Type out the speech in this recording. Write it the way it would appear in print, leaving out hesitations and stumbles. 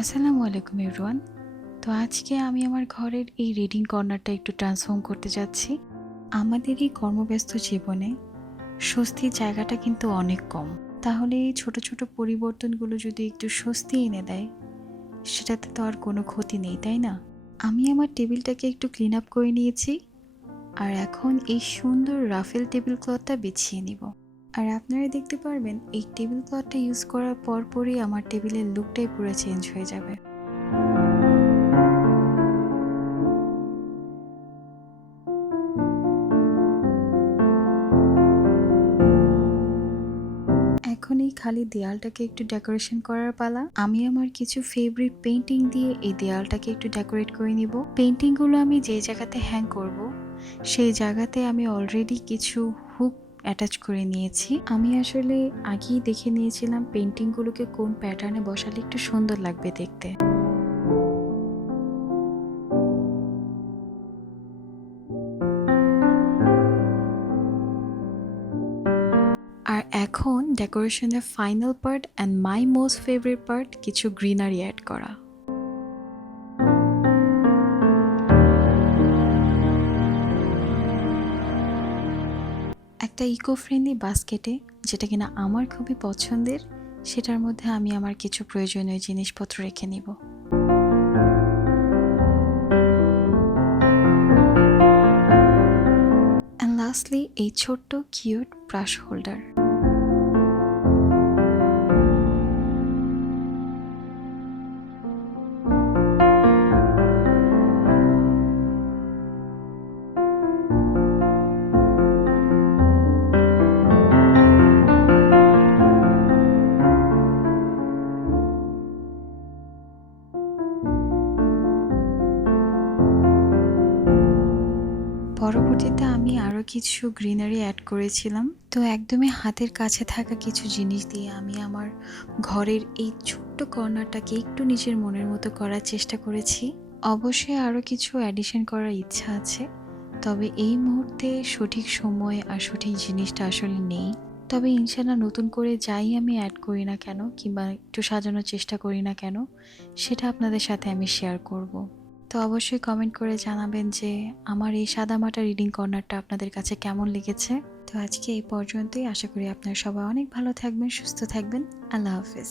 আসসালামু আলাইকুম এভরিওয়ান। তো আজকে আমি আমার ঘরের এই রিডিং কর্নারটা একটু ট্রান্সফর্ম করতে যাচ্ছি। আমাদের এই কর্মব্যস্ত জীবনে স্বস্তির জায়গাটা কিন্তু অনেক কম। তাহলে এই ছোট ছোট পরিবর্তনগুলো যদি একটু স্বস্তি এনে দেয়, সেটাতে তো আর কোনো ক্ষতি নেই, তাই না? আমি আমার টেবিলটাকে একটু ক্লিন আপ করে নিয়েছি, আর এখন এই সুন্দর রাফেল টেবিল ক্লথটা বিছিয়ে নিব। আর আপনারা দেখতে পারবেন এই টেবিল ক্লথটা ইউজ করার পরপরই আমার টেবিলের লুকটাই পুরো চেঞ্জ হয়ে যাবে। এখন এই খালি দেয়ালটাকে একটু ডেকোরেশন করার পালা। আমি আমার কিছু ফেভারিট পেইন্টিং দিয়ে এই দেয়ালটাকে একটু ডেকোরেট করে নিব। পেইন্টিংগুলো আমি যে জায়গাতে হ্যাং করব, সেই জায়গাতে আমি অলরেডি কিছু হুক অ্যাটাচ করে নিয়েছি। আমি আসলে আগেই দেখে নিয়েছিলাম পেইন্টিংগুলোকে কোন প্যাটার্নে বসালে একটু সুন্দর লাগবে দেখতে। আর এখন ডেকোরেশনের final part and my most favourite part, কিছু গ্রিনারি অ্যাড করা। একটা ইকো ফ্রেন্ডলি বাস্কেটে, যেটা কিনা আমার খুবই পছন্দের, সেটার মধ্যে আমি আমার কিছু প্রয়োজনীয় জিনিসপত্র রেখে নিব। অ্যান্ড লাস্টলি এই ছোট্ট কিউট ব্রাশ হোল্ডার। পরবর্তীতে আমি আরও কিছু গ্রিনারি অ্যাড করেছিলাম। তো একদমই হাতের কাছে থাকা কিছু জিনিস দিয়ে আমি আমার ঘরের এই ছোট্ট কর্নারটাকে একটু নিজের মনের মতো করার চেষ্টা করেছি। অবশ্যই আরও কিছু অ্যাডিশন করার ইচ্ছা আছে, তবে এই মুহূর্তে সঠিক সময় আর সঠিক জিনিসটা আসলে নেই। তবে ইনশাল্লাহ নতুন করে যাই আমি অ্যাড করি না কেন, কিংবা একটু সাজানোর চেষ্টা করি না কেন, সেটা আপনাদের সাথে আমি শেয়ার করব। তো অবশ্যই কমেন্ট করে জানাবেন যে আমার এই সাদামাটা রিডিং কর্নারটা আপনাদের কাছে কেমন লেগেছে। তো আজকে এই পর্যন্তই। আশা করি আপনারা সবাই অনেক ভালো থাকবেন, সুস্থ থাকবেন। আল্লাহ হাফেজ।